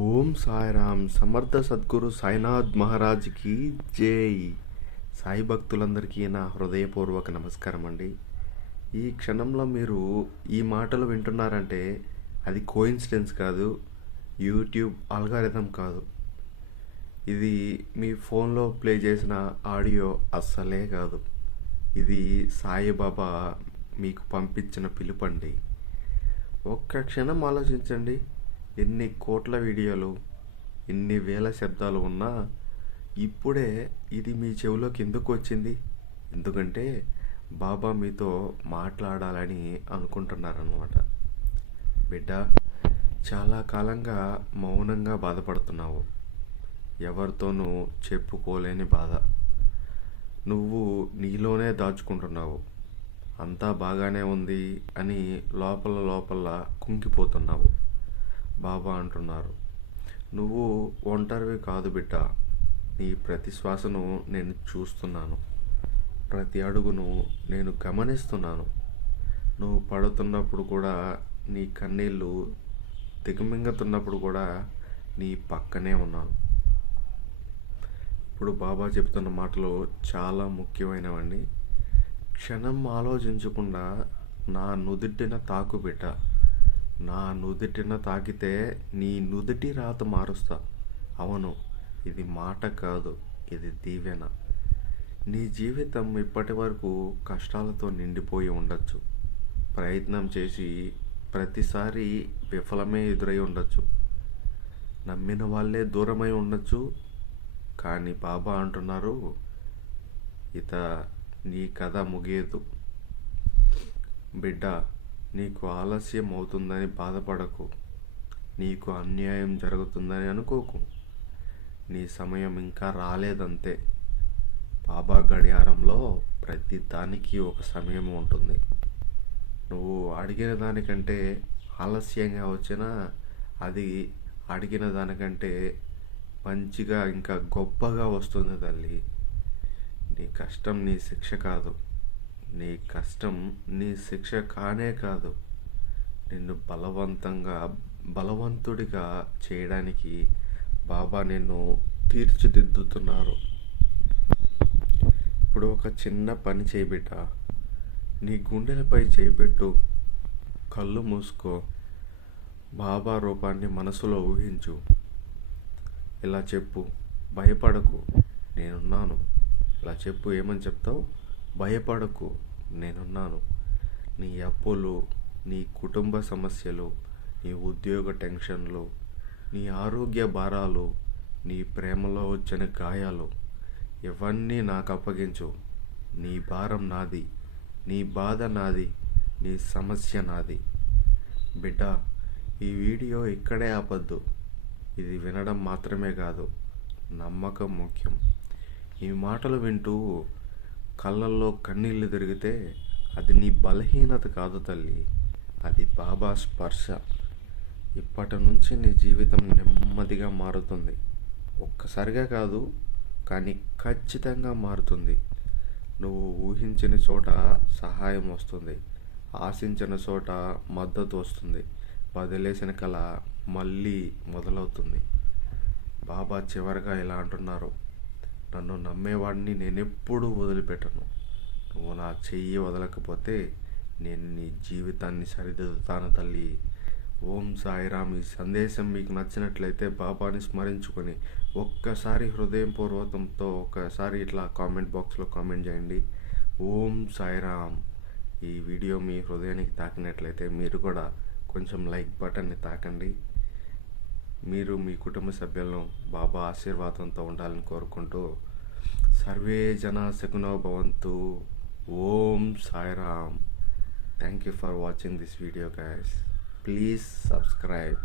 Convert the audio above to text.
ఓం సాయిరామ్. సమర్థ సద్గురు సాయినాథ్ మహారాజ్కి జై. సాయి భక్తులందరికీ నా హృదయపూర్వక నమస్కారం అండి. ఈ క్షణంలో మీరు ఈ మాటలు వింటున్నారంటే అది కోయిన్సిడెన్స్ కాదు, యూట్యూబ్ అల్గారిథం కాదు, ఇది మీ ఫోన్లో ప్లే చేసిన ఆడియో అస్సలే కాదు. ఇది సాయిబాబా మీకు పంపించిన పిలుపండి. ఒక్క క్షణం ఆలోచించండి. ఎన్ని కోట్ల వీడియోలు, ఎన్ని వేల శబ్దాలు ఉన్నా ఇప్పుడే ఇది మీ చెవిలోకి ఎందుకు వచ్చింది? ఎందుకంటే బాబా మీతో మాట్లాడాలని అనుకుంటున్నారన్నమాట. బిడ్డ, చాలా కాలంగా మౌనంగా బాధపడుతున్నావు. ఎవరితోనూ చెప్పుకోలేని బాధ. నువ్వు నీలోనే దాచుకుంటున్నావు. అంతా బాగానే ఉంది అని లోపల లోపల కుంగిపోతున్నావు. బాబా అంటున్నారు, నువ్వు ఒంటరివి కాదు బిడ్డ. నీ ప్రతి శ్వాసను నేను చూస్తున్నాను, ప్రతి అడుగును నేను గమనిస్తున్నాను. నువ్వు పడుతున్నప్పుడు కూడా, నీ కన్నీళ్ళు దిగమింగుతున్నప్పుడు కూడా నీ పక్కనే ఉన్నాను. ఇప్పుడు బాబా చెప్తున్న మాటలు చాలా ముఖ్యమైనవండి. క్షణం ఆలోచించకుండా నా నుదిటిన తాకు బిడ్డ. నా నుదిటిన తాకితే నీ నుదిటి రాత మారుస్తా. అవును, ఇది మాట కాదు, ఇది దీవెన. నీ జీవితం ఇప్పటి వరకు కష్టాలతో నిండిపోయి ఉండొచ్చు. ప్రయత్నం చేసి ప్రతిసారి విఫలమే ఎదురై ఉండొచ్చు. నమ్మిన వాళ్ళే దూరమై ఉండొచ్చు. కానీ బాబా అంటున్నారు, నీ కథ ముగియదు బిడ్డ. నీకు ఆలస్యం అవుతుందని బాధపడకు. నీకు అన్యాయం జరుగుతుందని అనుకోకు. నీ సమయం ఇంకా రాలేదంతే. బాబా గడియారంలో ప్రతి దానికి ఒక సమయం ఉంటుంది. నువ్వు అడిగిన దానికంటే ఆలస్యంగా వచ్చినా అది అడిగిన దానికంటే మంచిగా ఇంకా గొప్పగా వస్తుంది తల్లి. నీ కష్టం నీ శిక్ష కాదు. నీ కష్టం నీ శిక్ష కానే కాదు. నిన్ను బలవంతుడిగా చేయడానికి బాబా నిన్ను తీర్చిదిద్దుతున్నారు. ఇప్పుడు ఒక చిన్న పని చేయబిడ్డ. నీ గుండెలపై చేయిపెట్టు, కళ్ళు మూసుకో, బాబా రూపాన్ని మనసులో ఊహించు. ఇలా చెప్పు, భయపడకు, నేనున్నాను. ఇలా చెప్పు. ఏమని చెప్తావు? భయపడకు, నేనున్నాను. నీ అప్పులు, నీ కుటుంబ సమస్యలు, నీ ఉద్యోగ టెన్షన్లు, నీ ఆరోగ్య భారాలు, నీ ప్రేమలో వచ్చిన గాయాలు, ఇవన్నీ నాకు అప్పగించు. నీ భారం నాది, నీ బాధ నాది, నీ సమస్య నాది. బిడ్డ, ఈ వీడియో ఇక్కడే ఆపద్దు. ఇది వినడం మాత్రమే కాదు, నమ్మకం ముఖ్యం. ఈ మాటలు వింటూ కళ్ళల్లో కన్నీళ్ళు తిరిగితే అది నీ బలహీనత కాదు తల్లి, అది బాబా స్పర్శ. ఇప్పటి నుంచి నీ జీవితం నెమ్మదిగా మారుతుంది. ఒక్కసారిగా కాదు, కానీ ఖచ్చితంగా మారుతుంది. నువ్వు ఊహించిన చోట సహాయం వస్తుంది, ఆశించిన చోట మద్దతు వస్తుంది, వదిలేసిన కళ మళ్ళీ మొదలవుతుంది. బాబా చివరిగా ఇలా అంటున్నారు, నన్ను నమ్మేవాడిని నేనెప్పుడూ వదిలిపెట్టను. నువ్వు నా చెయ్యి వదలకపోతే నేను నీ జీవితాన్ని సరిదిద్దుతాను తల్లి. ఓం సాయిరామ్. ఈ సందేశం మీకు నచ్చినట్లయితే బాబాని స్మరించుకొని ఒక్కసారి హృదయపూర్వకంతో ఒక్కసారి ఇట్లా కామెంట్ బాక్స్లో కామెంట్ చేయండి. ఓం సాయిరామ్. ఈ వీడియో మీ హృదయానికి తాకినట్లయితే మీరు కూడా కొంచెం లైక్ బటన్ని తాకండి. మీరు మీ కుటుంబ సభ్యులను బాబా ఆశీర్వాదంతో ఉండాలని కోరుకుంటూ సర్వే జనా సుఖినో భవంతు. Om Sairam. Thank you for watching this video guys. Please subscribe.